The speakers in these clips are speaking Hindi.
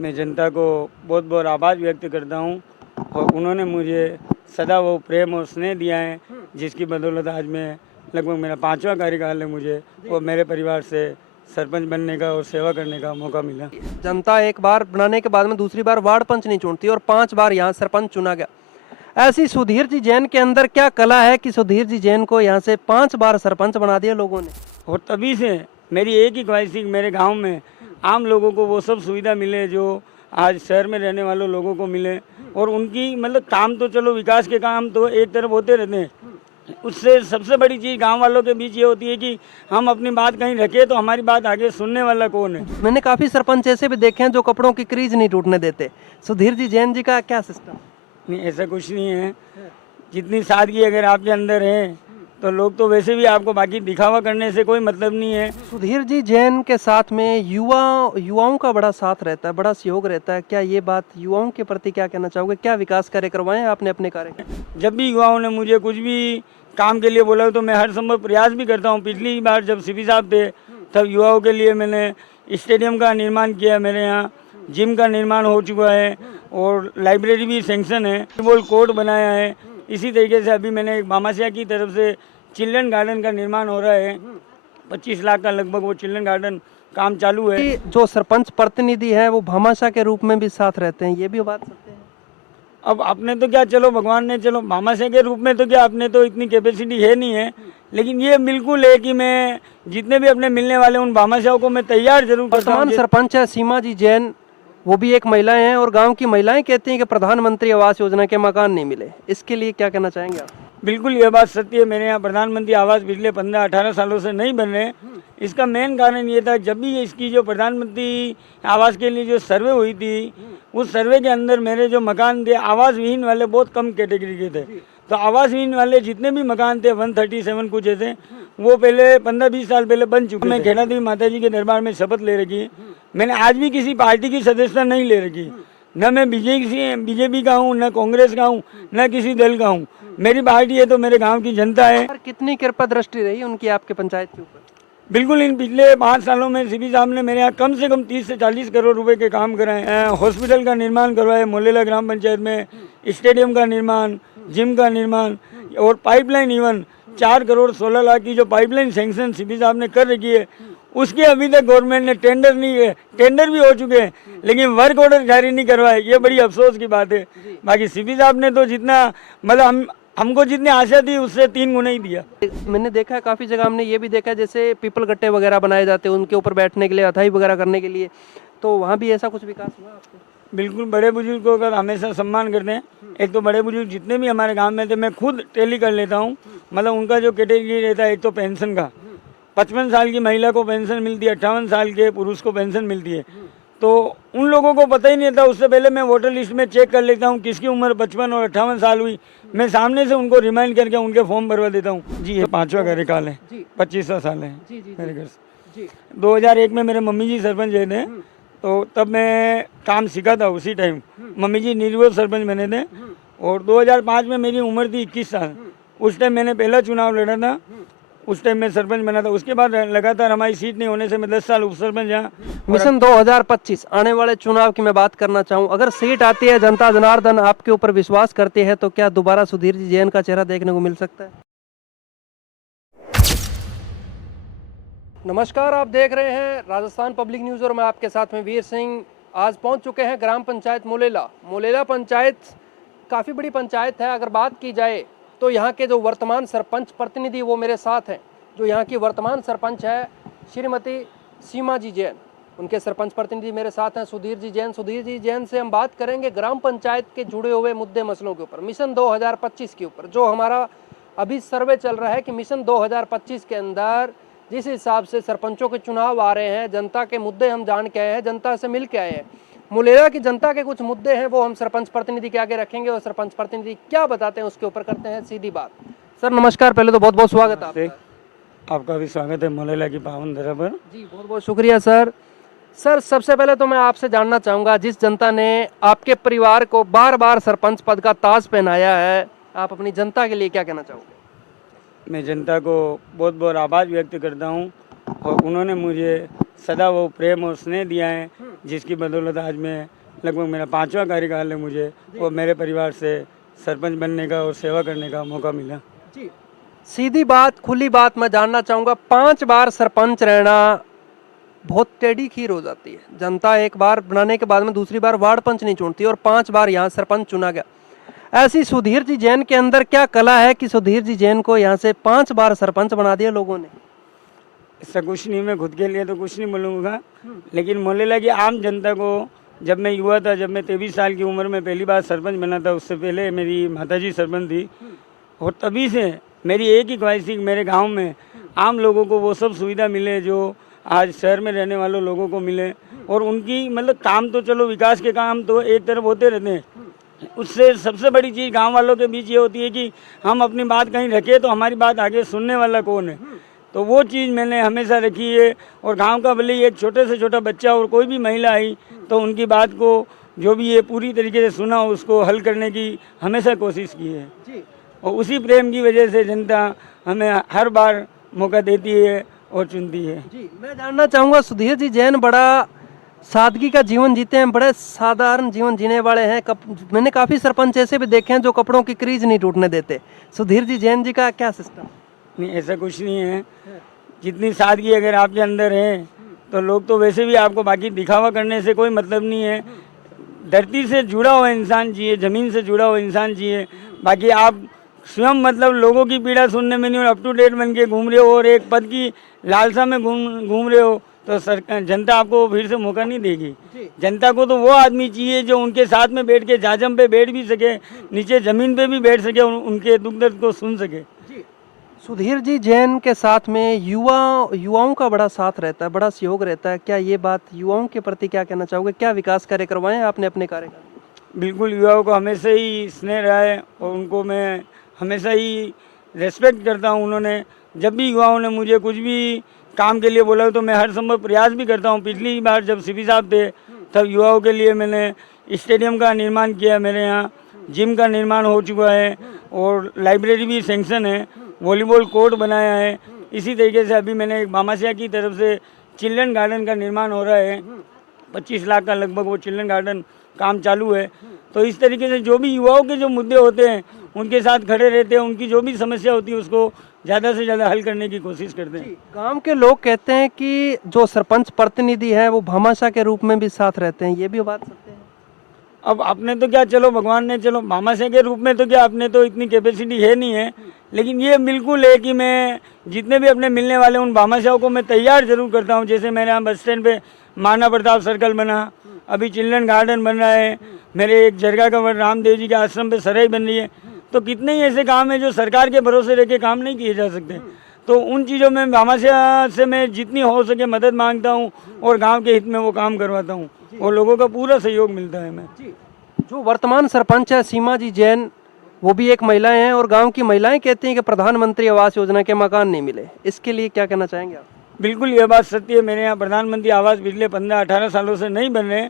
मैं जनता को बहुत बहुत आभार व्यक्त करता हूँ और उन्होंने मुझे सदा वो प्रेम और स्नेह दिया है जिसकी बदौलत आज मैं लगभग मेरा 5वां कार्यकाल है मुझे और मेरे परिवार से सरपंच बनने का और सेवा करने का मौका मिला। जनता एक बार बनाने के बाद में दूसरी बार वार्ड पंच नहीं चुनती और 5 बार यहाँ सरपंच चुना गया। ऐसी सुधीर जी जैन के अंदर क्या कला है कि सुधीर जी जैन को यहाँ से 5 बार सरपंच बना दिया लोगों ने? और तभी से मेरी एक ही ख्वाहिश थी कि मेरे गांव में आम लोगों को वो सब सुविधा मिले जो आज शहर में रहने वाले लोगों को मिले। और उनकी मतलब काम तो चलो विकास के काम तो एक तरफ होते रहते हैं, उससे सबसे बड़ी चीज़ गांव वालों के बीच ये होती है कि हम अपनी बात कहीं रखें तो हमारी बात आगे सुनने वाला कौन है। मैंने काफी सरपंच ऐसे भी देखे हैं जो कपड़ों की क्रीज नहीं टूटने देते। सुधीर जी जैन जी का क्या सिस्टम? नहीं, ऐसा कुछ नहीं है। जितनी सादगी अगर आपके अंदर है तो लोग तो वैसे भी आपको, बाकी दिखावा करने से कोई मतलब नहीं है। सुधीर जी जैन के साथ में युवाओं का बड़ा साथ रहता है, बड़ा सहयोग रहता है। क्या ये बात युवाओं के प्रति क्या कहना चाहोगे? क्या विकास कार्य करवाए आपने अपने कार्य? जब भी युवाओं ने मुझे कुछ भी काम के लिए बोला तो मैं हर संभव प्रयास भी करता हूँ। पिछली बार जब सीपी साहब थे तब युवाओं के लिए मैंने स्टेडियम का निर्माण किया, मेरे यहाँ जिम का निर्माण हो चुका है और लाइब्रेरी भी सेंक्शन है, फुटबॉल कोर्ट बनाया है। इसी तरीके से अभी मैंने एक भामाशाह की तरफ से चिल्ड्रन गार्डन का निर्माण हो रहा है, 25 लाख का लगभग वो चिल्ड्रन गार्डन काम चालू है। जो सरपंच प्रतिनिधि है वो भामाशाह के रूप में भी साथ रहते हैं, ये भी बात सकते हैं? अब अपने तो क्या, चलो भगवान ने, चलो भामाशाह के रूप में तो क्या अपने तो इतनी कैपेसिटी है नहीं है, लेकिन ये बिल्कुल है कि मैं जितने भी अपने मिलने वाले उन भामाशाहों को मैं तैयार जरूर करता हूँ। वर्तमान सरपंच है सीमा जी जैन, वो भी एक महिलाएं हैं और गांव की महिलाएं कहती हैं कि प्रधानमंत्री आवास योजना के मकान नहीं मिले। इसके लिए क्या कहना चाहेंगे आप? बिल्कुल ये बात सत्य है। मेरे यहाँ प्रधानमंत्री आवास पिछले 15-18 सालों से नहीं बन रहे। इसका मेन कारण ये था, जब भी इसकी जो प्रधानमंत्री आवास के लिए जो सर्वे हुई थी उस सर्वे के अंदर मेरे जो मकान थे आवास विहीन वाले बहुत कम कैटेगरी के थे। तो आवास विहीन वाले जितने भी मकान थे 137 कुछ ऐसे, वो पहले 15-20 साल पहले बन चुके। मैं खेड़ा देवी माता जी के दरबार में शपथ ले रखी है। मैंने आज भी किसी पार्टी की सदस्यता नहीं ले रखी, न मैं बीजेपी का हूँ, न कांग्रेस का हूँ, न किसी दल का हूँ। मेरी पार्टी है तो मेरे गांव की जनता है। कितनी कृपा दृष्टि रही उनकी आपके पंचायत के ऊपर? बिल्कुल, इन पिछले 5 सालों में सीपी साहब ने मेरे यहाँ कम से कम 30 से 40 करोड़ रुपए के काम कराए हैं। हॉस्पिटल का निर्माण करवाए, मोलेला ग्राम पंचायत में स्टेडियम का निर्माण, जिम का निर्माण और पाइपलाइन, इवन 4 करोड़ 16 लाख की जो पाइपलाइन सैंक्शन सीपी साहब ने कर रखी है, उसके अभी तक गवर्नमेंट ने टेंडर नहीं है। टेंडर भी हो चुके हैं लेकिन वर्क ऑर्डर जारी नहीं करवाए, ये बड़ी अफसोस की बात है। बाकी सीपी साहब ने तो जितना मतलब हमको जितनी आशा थी उससे 3 गुना ही दिया। मैंने देखा है काफी जगह, हमने ये भी देखा है जैसे पीपल गट्टे वगैरह बनाए जाते हैं उनके ऊपर बैठने के लिए, अथाई वगैरह करने के लिए, तो वहाँ भी ऐसा कुछ विकास हुआ आपको? बिल्कुल, बड़े बुजुर्गों का हमेशा सम्मान करते हैं। एक तो बड़े बुजुर्ग जितने भी हमारे गांव में थे मैं खुद टैली कर लेता हूं। मतलब उनका जो कैटेगरी रहता है, एक तो पेंशन का 55 साल की महिला को पेंशन मिलती है, 58 साल के पुरुष को पेंशन मिलती है। तो उन लोगों को पता ही नहीं था। उससे पहले मैं वोटर लिस्ट में चेक कर लेता हूँ किसकी उम्र 55 और 58 साल हुई, मैं सामने से उनको रिमाइंड करके उनके फॉर्म भरवा देता हूँ। जी, ये 5वां कार्यकाल है, 25वां साल है मेरे घर से। 2001 में मेरे मम्मी जी सरपंच हुए थे, तो तब मैं काम सीखा था। उसी टाइम मम्मी जी निर्विरोध सरपंच बने थे और 2005 में मेरी उम्र थी 21 साल। उस टाइम मैंने पहला चुनाव लड़ा था, उस टाइम मैं सरपंच बना था। उसके बाद लगातार हमारी सीट नहीं होने से मैं 10 साल उप सरपंच यहाँ। मिशन 2025 आने वाले चुनाव की मैं बात करना चाहूँ, अगर सीट आती है, जनता जनार्दन आपके ऊपर विश्वास करती है, तो क्या दोबारा सुधीर जी जैन का चेहरा देखने को मिल सकता है? नमस्कार, आप देख रहे हैं राजस्थान पब्लिक न्यूज़ और मैं आपके साथ में वीर सिंह। आज पहुंच चुके हैं ग्राम पंचायत मोलेला पंचायत काफ़ी बड़ी पंचायत है। अगर बात की जाए तो यहाँ के जो वर्तमान सरपंच प्रतिनिधि वो मेरे साथ हैं। जो यहाँ की वर्तमान सरपंच है श्रीमती सीमा जी जैन, उनके सरपंच प्रतिनिधि मेरे साथ हैं सुधीर जी जैन। सुधीर जी जैन से हम बात करेंगे ग्राम पंचायत के जुड़े हुए मुद्दे मसलों के ऊपर, मिशन 2025 के ऊपर। जो हमारा अभी सर्वे चल रहा है कि मिशन 2025 के अंदर जिस हिसाब से सरपंचों के चुनाव आ रहे हैं, जनता के मुद्दे हम जान के आए हैं, जनता से मिल के आए हैं। मुलेरा की जनता के कुछ मुद्दे हैं वो हम सरपंच प्रतिनिधि के आगे रखेंगे और सरपंच प्रतिनिधि क्या बताते हैं उसके ऊपर करते हैं सीधी बात। सर नमस्कार, पहले तो बहुत बहुत स्वागत है आपका भी स्वागत है मोलेला की पावन धरा पर। जी बहुत बहुत शुक्रिया सर। सर सबसे पहले तो मैं आपसे जानना चाहूँगा, जिस जनता ने आपके परिवार को बार बार सरपंच पद का ताज पहनाया है, आप अपनी जनता के लिए क्या कहना चाहोगे? मैं जनता को बहुत बहुत आभार व्यक्त करता हूँ और उन्होंने मुझे सदा वो प्रेम और स्नेह दिया है, जिसकी बदौलत आज मैं लगभग मेरा 5वां कार्यकाल है, मुझे और मेरे परिवार से सरपंच बनने का और सेवा करने का मौका मिला। जी, सीधी बात, खुली बात मैं जानना चाहूँगा, 5 बार सरपंच रहना बहुत टेढ़ी खीर हो जाती है। जनता एक बार बनाने के बाद में दूसरी बार वार्ड पंच नहीं चुनती और 5 बार यहाँ सरपंच चुना गया। ऐसी सुधीर जी जैन के अंदर क्या कला है कि सुधीर जी जैन को यहाँ से 5 बार सरपंच बना दिया लोगों ने? इसका कुछ नहीं, मैं खुद के लिए तो कुछ नहीं बोलूँगा, लेकिन मोहल्ला की आम जनता को, जब मैं युवा था, जब मैं 23 साल की उम्र में पहली बार सरपंच बना था, उससे पहले मेरी माताजी सरपंच थी, और तभी से मेरी एक ही ख्वाहिश थी कि मेरे गांव में आम लोगों को वो सब सुविधा मिले जो आज शहर में रहने वालों लोगों को मिले। और उनकी मतलब काम तो चलो, विकास के काम तो एक तरफ होते रहते हैं, उससे सबसे बड़ी चीज़ गांव वालों के बीच ये होती है कि हम अपनी बात कहीं रखें तो हमारी बात आगे सुनने वाला कौन है। तो वो चीज़ मैंने हमेशा रखी है, और गांव का भले ही एक छोटे से छोटा बच्चा और कोई भी महिला आई तो उनकी बात को जो भी ये पूरी तरीके से सुना, उसको हल करने की हमेशा कोशिश की है। और उसी प्रेम की वजह से जनता हमें हर बार मौका देती है और चुनती है। जी, मैं जानना चाहूँगा, सुधीर जी जैन बड़ा सादगी का जीवन जीते हैं, बड़े साधारण जीवन जीने वाले हैं। मैंने काफ़ी सरपंच ऐसे भी देखे हैं जो कपड़ों की क्रीज नहीं टूटने देते। सुधीर जी जैन जी का क्या सिस्टम? नहीं, ऐसा कुछ नहीं है। जितनी सादगी अगर आपके अंदर है तो लोग तो वैसे भी आपको, बाकी दिखावा करने से कोई मतलब नहीं है। धरती से जुड़ा हुआ इंसान जिए, ज़मीन से जुड़ा हुआ इंसान जिए। बाकी आप स्वयं मतलब लोगों की पीड़ा सुनने में नहीं और अप टू डेट बन के घूम रहे हो और एक पद की लालसा में घूम रहे हो, तो सरकार, जनता आपको फिर से मौका नहीं देगी। जनता को तो वो आदमी चाहिए जो उनके साथ में बैठ के जाजम पे बैठ भी सके, नीचे ज़मीन पे भी बैठ सके, उनके दुख दर्द को सुन सके। सुधीर जी जैन के साथ में युवाओं का बड़ा साथ रहता है, बड़ा सहयोग रहता है। क्या ये बात युवाओं के प्रति क्या कहना चाहोगे? क्या विकास कार्य करवाए हैं आपने अपने कार्यकाल? बिल्कुल, युवाओं को हमेशा ही स्नेह रहा है और उनको मैं हमेशा ही रेस्पेक्ट करता हूँ। उन्होंने जब भी युवाओं ने मुझे कुछ भी काम के लिए बोला तो मैं हर संभव प्रयास भी करता हूँ। पिछली बार जब सीपी साहब थे तब युवाओं के लिए मैंने स्टेडियम का निर्माण किया, मेरे यहाँ जिम का निर्माण हो चुका है और लाइब्रेरी भी सेंक्शन है, वॉलीबॉल कोर्ट बनाया है। इसी तरीके से अभी मैंने एक बामासिया की तरफ से चिल्ड्रन गार्डन का निर्माण हो रहा है, 25 लाख का लगभग वो चिल्ड्रन गार्डन काम चालू है। तो इस तरीके से जो भी युवाओं के जो मुद्दे होते हैं उनके साथ खड़े रहते हैं, उनकी जो भी समस्या होती है उसको ज़्यादा से ज़्यादा हल करने की कोशिश करते हैं। गांव के लोग कहते हैं कि जो सरपंच प्रतिनिधि है वो भामाशाह के रूप में भी साथ रहते हैं, ये भी बात सत्य है? अब अपने तो क्या, चलो भगवान ने, चलो भामाशाह के रूप में तो क्या, अपने तो इतनी कैपेसिटी है नहीं है, लेकिन ये बिल्कुल है कि मैं जितने भी अपने मिलने वाले उन भामाशाहों को मैं तैयार जरूर करता हूँ। जैसे मेरे यहाँ बस स्टैंड पे महाराणा प्रताप सर्कल बना, अभी चिल्ड्रन गार्डन बन रहा है, मेरे एक जरगा कंवर रामदेव जी के आश्रम पे सराय बन रही है। तो कितने ही ऐसे काम है जो सरकार के भरोसे रह के काम नहीं किए जा सकते। तो उन चीज़ों में भामाशाह से मैं जितनी हो सके मदद मांगता हूँ और गांव के हित में वो काम करवाता हूँ और लोगों का पूरा सहयोग मिलता है। मैं जो वर्तमान सरपंच है सीमा जी जैन, वो भी एक महिला हैं और गांव की महिलाएं कहती हैं कि प्रधानमंत्री आवास योजना के मकान नहीं मिले, इसके लिए क्या कहना चाहेंगे आप? बिल्कुल, ये बात सत्य है। मेरे यहाँ प्रधानमंत्री आवास पिछले 15-18 सालों से नहीं बन रहे।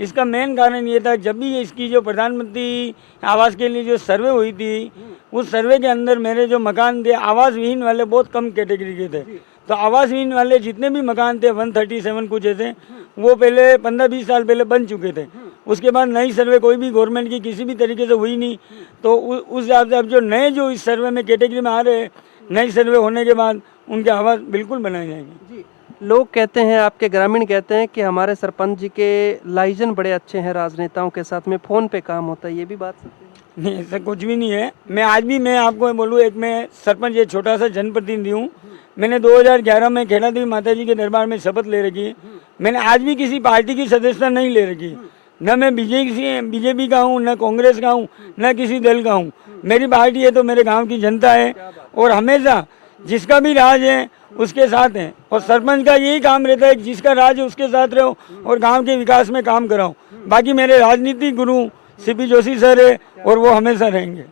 इसका मेन कारण ये था, जब भी इसकी जो प्रधानमंत्री आवास के लिए जो सर्वे हुई थी, उस सर्वे के अंदर मेरे जो मकान थे आवास विहीन वाले बहुत कम कैटेगरी के थे। तो आवास विहीन वाले जितने भी मकान थे 137 कुछ ऐसे, वो पहले 15-20 साल पहले बन चुके थे। उसके बाद नई सर्वे कोई भी गवर्नमेंट की किसी भी तरीके से हुई नहीं। तो उस हिसाब से अब जो नए जो इस सर्वे में कैटेगरी में आ रहे हैं, नई सर्वे होने के बाद उनके आवास बिल्कुल बनाए जाएंगे। जी, लोग कहते हैं, आपके ग्रामीण कहते हैं कि हमारे सरपंच जी के लाइजन बड़े अच्छे हैं, राजनेताओं के साथ में फ़ोन पे काम होता है, ये भी बात सत्य है? नहीं, ऐसा कुछ भी नहीं है। मैं आज भी, मैं आपको बोलूँ, एक मैं सरपंच, एक छोटा सा जनप्रतिनिधि हूँ। मैंने 2011 में खेड़ा देवी माता जी के दरबार में शपथ ले रखी। मैंने आज भी किसी पार्टी की सदस्यता नहीं ले रखी। न मैं बीजेपी का हूँ, न कांग्रेस का हूँ, न किसी दल का हूँ। मेरी पार्टी है तो मेरे गांव की जनता है और हमेशा जिसका भी राज है उसके साथ है। और सरपंच का यही काम रहता है कि जिसका राज है उसके साथ रहो और गांव के विकास में काम कराओ। बाकी मेरे राजनीतिक गुरु सीपी जोशी सर है और वो हमेशा रहेंगे।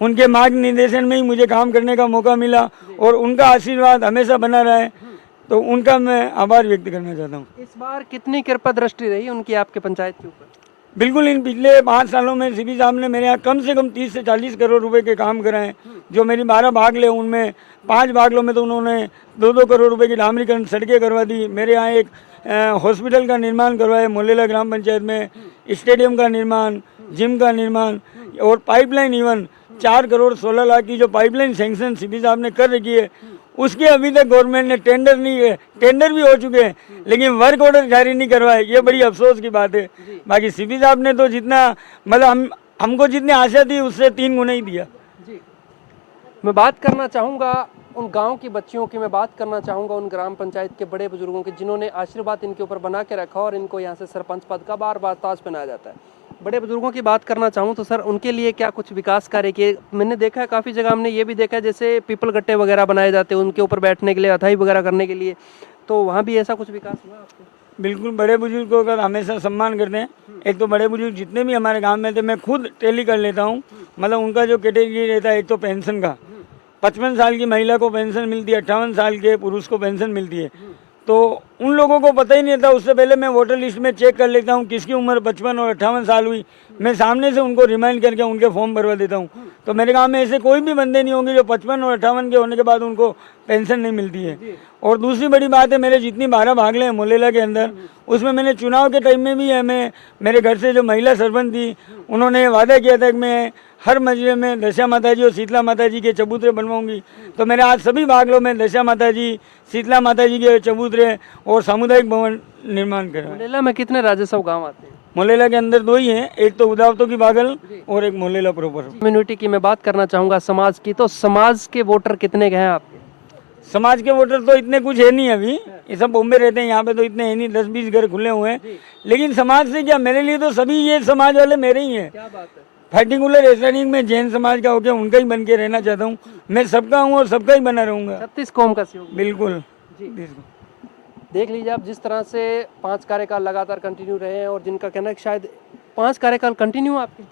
उनके मार्ग निर्देशन में ही मुझे काम करने का मौका मिला और उनका आशीर्वाद हमेशा बना रहा है, तो उनका मैं आभार व्यक्त करना चाहता हूँ। इस बार कितनी कृपा दृष्टि रही उनकी आपके पंचायत के ऊपर? बिल्कुल इन पिछले 5 सालों में सीपी साहब ने मेरे यहाँ कम से कम 30 से 40 करोड़ रुपए के काम कराए। जो मेरी 12 भागले उनमें 5 भागलों में तो उन्होंने 2-2 करोड़ रुपए की डामरीकरण सड़कें करवा दी। मेरे यहाँ एक हॉस्पिटल का निर्माण करवाया मोलेला ग्राम पंचायत में, स्टेडियम का निर्माण, जिम का निर्माण और पाइपलाइन इवन 4 करोड़ 16 लाख की जो पाइपलाइन सैंक्शन सीपी साहब ने कर रखी है, उसके अभी तक गवर्नमेंट ने टेंडर नहीं है, टेंडर भी हो चुके हैं लेकिन वर्क ऑर्डर जारी नहीं करवाए। ये बड़ी अफसोस की बात है। बाकी सीपी साहब ने तो जितना मतलब हमको जितनी आशा थी उससे 3 गुना ही दिया। जी, मैं बात करना चाहूँगा उन गांव की बच्चियों की, मैं बात करना चाहूँगा उन ग्राम पंचायत के बड़े बुजुर्गों की जिन्होंने आशीर्वाद इनके ऊपर बना के रखा और इनको यहाँ से सरपंच पद का बार बार ताज पहनाया जाता है। बड़े बुजुर्गों की बात करना चाहूँ तो सर उनके लिए क्या कुछ विकास कार्य किए? मैंने देखा है काफ़ी जगह, हमने ये भी देखा है जैसे पीपल गट्टे वगैरह बनाए जाते हैं उनके ऊपर बैठने के लिए, अथाई वगैरह करने के लिए, तो वहाँ भी ऐसा कुछ विकास हुआ आपको? बिल्कुल, बड़े बुजुर्गों का हमेशा सम्मान करते हैं। एक तो बड़े बुजुर्ग जितने भी हमारे गांव में थे मैं खुद टैली कर लेता हूं। मतलब उनका जो कैटेगरी रहता है, एक तो पेंशन का 55 साल की महिला को पेंशन मिलती है, 58 साल के पुरुष को पेंशन मिलती है। तो उन लोगों को पता ही नहीं था। उससे पहले मैं वोटर लिस्ट में चेक कर लेता हूँ किसकी उम्र 55 और 58 साल हुई, मैं सामने से उनको रिमाइंड करके उनके फॉर्म भरवा देता हूँ। तो मेरे गांव में ऐसे कोई भी बंदे नहीं होंगे जो 55 और 58 के होने के बाद उनको पेंशन नहीं मिलती है। और दूसरी बड़ी बात है, मेरे जितनी 12 भागले हैं मोलेला के अंदर, उसमें मैंने चुनाव के टाइम में भी हमें मेरे घर से जो महिला सरपंच थी उन्होंने वादा किया था कि मैं हर मजरे में दशा माता जी और शीतला माता जी के चबूतरे बनवाऊंगी। तो मेरे आज सभी भागलों में दशा माता जी, शीतला माता जी के चबूतरे और सामुदायिक भवन निर्माण करा। मोलेला में कितने राजस्व गाँव आते हैं? मोलेला के अंदर 2 ही हैं, एक तो उदावतों की बागल और एक मोलेला प्रॉपर। कम्युनिटी की मैं बात करना चाहूँगा, समाज की, तो समाज के वोटर कितने के हैं आपके? समाज के वोटर तो इतने कुछ है नहीं अभी, ये सब बॉम्बे रहते हैं, यहाँ पे तो इतने है नहीं, 10-20 घर खुले हुए हैं। लेकिन समाज से क्या, मेरे लिए तो सभी ये समाज वाले मेरे ही हैं। क्या बात है। पर्टिकुलर ऐसा नहीं मैं जैन समाज का होकर उनका ही बन के रहना चाहता हूँ। मैं सबका हूँ और सबका ही बना रहूँगा। 36 कौम का सहयोग। बिल्कुल जी, देख लीजिए आप, जिस तरह से 5 कार्यकाल लगातार कंटिन्यू रहे हैं और जिनका कहना है कि शायद 5 कार्यकाल कंटिन्यू आपके।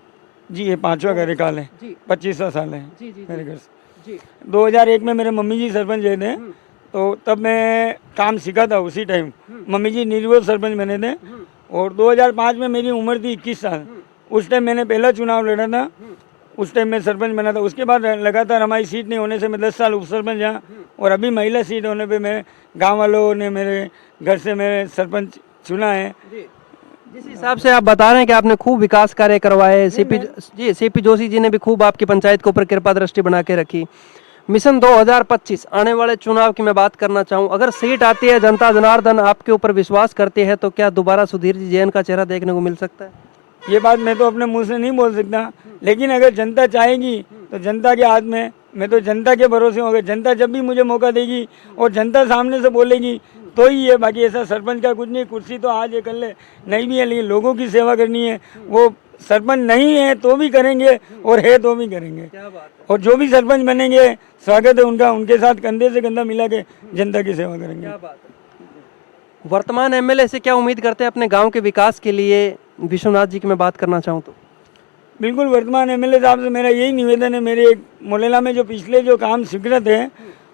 जी, ये 5वां कार्यकाल है, जी, 25वां साल है जी, जी, मेरे घर से। जी, 2001 में मेरे मम्मी जी सरपंच रहे थे, तो तब मैं काम सीखा था उसी टाइम। मम्मी जी निर्विरोध सरपंच बने थे और 2005 में मेरी उम्र थी 21 साल। उस टाइम मैंने पहला चुनाव लड़ा था, उस टाइम मैं सरपंच बना था। उसके बाद लगातार हमारी सीट नहीं होने से मैं 10 साल उप सरपंच रहा और अभी महिला सीट होने पे मेरे गांव वालों ने मेरे घर से मेरे सरपंच चुना है। जिस हिसाब से आप बता रहे हैं कि आपने खूब विकास कार्य करवाए, सीपी जोशी जी ने भी खूब आपकी पंचायत के ऊपर कृपा दृष्टि बना के रखी। मिशन 2025 आने वाले चुनाव की मैं बात करना चाहूँ, अगर सीट आती है, जनता जनार्दन आपके ऊपर विश्वास करती है, तो क्या दोबारा सुधीर जी जैन का चेहरा देखने को मिल सकता है? ये बात मैं तो अपने मुंह से नहीं बोल सकता, लेकिन अगर जनता चाहेगी तो जनता के हाथ में, मैं तो जनता के भरोसे हूँ। अगर जनता जब भी मुझे मौका देगी और जनता सामने से बोलेगी तो ही है। बाकी ऐसा सरपंच का कुछ नहीं, कुर्सी तो आज है कल है नहीं भी है, लेकिन लोगों की सेवा करनी है। वो सरपंच नहीं है तो भी करेंगे और है तो भी करेंगे। क्या बात है। और जो भी सरपंच बनेंगे स्वागत है उनका, उनके साथ कंधे से कंधा मिला के जनता की सेवा करेंगे। क्या बात है। वर्तमान एमएलए से क्या उम्मीद करते हैं अपने गांव के विकास के लिए? विश्वनाथ जी की मैं बात करना चाहूँ तो बिल्कुल, वर्तमान एमएलए साहब से मेरा यही निवेदन है, मेरे एक मोलेला में जो पिछले जो काम स्वीकृत है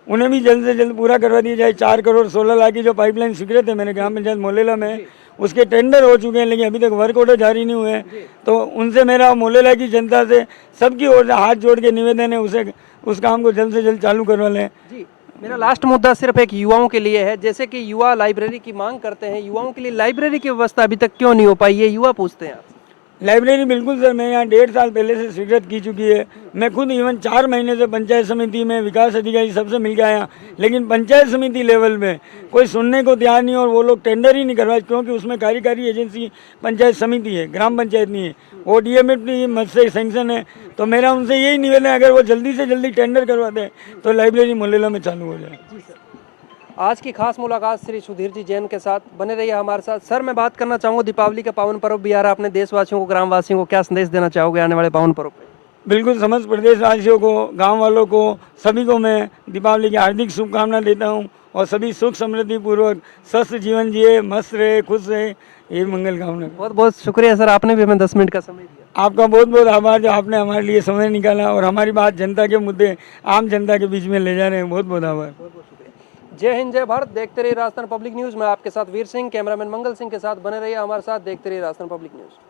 उन्हें भी जल्द से जल्द पूरा करवा दिया जाए। 4 करोड़ 16 लाख की जो पाइपलाइन स्वीकृत है मेरे ग्राम पंचायत मोलेला में, उसके टेंडर हो चुके हैं लेकिन अभी तक वर्क ऑर्डर जारी नहीं हुए। तो उनसे मेरा मोलेला की जनता से सबकी ओर से हाथ जोड़ के निवेदन है, उस काम को जल्द से जल्द चालू करवा लें। जी, मेरा लास्ट मुद्दा सिर्फ एक युवाओं के लिए है। जैसे कि युवा लाइब्रेरी की मांग करते हैं, युवाओं के लिए लाइब्रेरी की व्यवस्था अभी तक क्यों नहीं हो पाई, ये युवा पूछते हैं आपसे। लाइब्रेरी बिल्कुल सर, मैं यहाँ 1.5 साल पहले से स्वीकृत की चुकी है। मैं खुद इवन 4 महीने से पंचायत समिति में विकास अधिकारी सबसे मिल के आया, लेकिन पंचायत समिति लेवल में कोई सुनने को तैयार नहीं और वो लोग टेंडर ही नहीं करवाए, क्योंकि उसमें कार्यकारी एजेंसी पंचायत समिति है, ग्राम पंचायत नहीं है। वो डीएमएफ की मद से सैंक्शन है। तो मेरा उनसे यही निवेदन है, अगर वो जल्दी से जल्दी टेंडर करवा दें तो लाइब्रेरी मोलेला में चालू हो जाए। आज की खास मुलाकात श्री सुधीर जी जैन के साथ, बने रहिए हमारे साथ। सर, मैं बात करना चाहूँगा, दीपावली का पावन पर्व भी आ रहा है, अपने देशवासियों को, ग्रामवासियों को क्या संदेश देना चाहोगे आने वाले पावन पर्व पे? बिल्कुल, समस्त प्रदेशवासियों को, गांव वालों को, सभी को मैं दीपावली की हार्दिक शुभकामना देता हूं और सभी सुख समृद्धि पूर्वक स्वस्थ जीवन जिए, मस्त रहे, खुश रहे, ये मंगल कामना। बहुत बहुत शुक्रिया सर, आपने भी हमें 10 मिनट का समय दिया। आपका बहुत बहुत आभार जो आपने हमारे लिए समय निकाला और हमारी बात जनता के मुद्दे आम जनता के बीच में ले जा रहे हैं। बहुत बहुत आभार। बहुत बहुत शुक्रिया। जय हिंद, जय भारत। देखते रहिए राजस्थान पब्लिक न्यूज़। मैं आपके साथ वीर सिंह, कैमरामैन मंगल सिंह के साथ। बने रहिए हमारे साथ, देखते रहिए राजस्थान पब्लिक न्यूज़।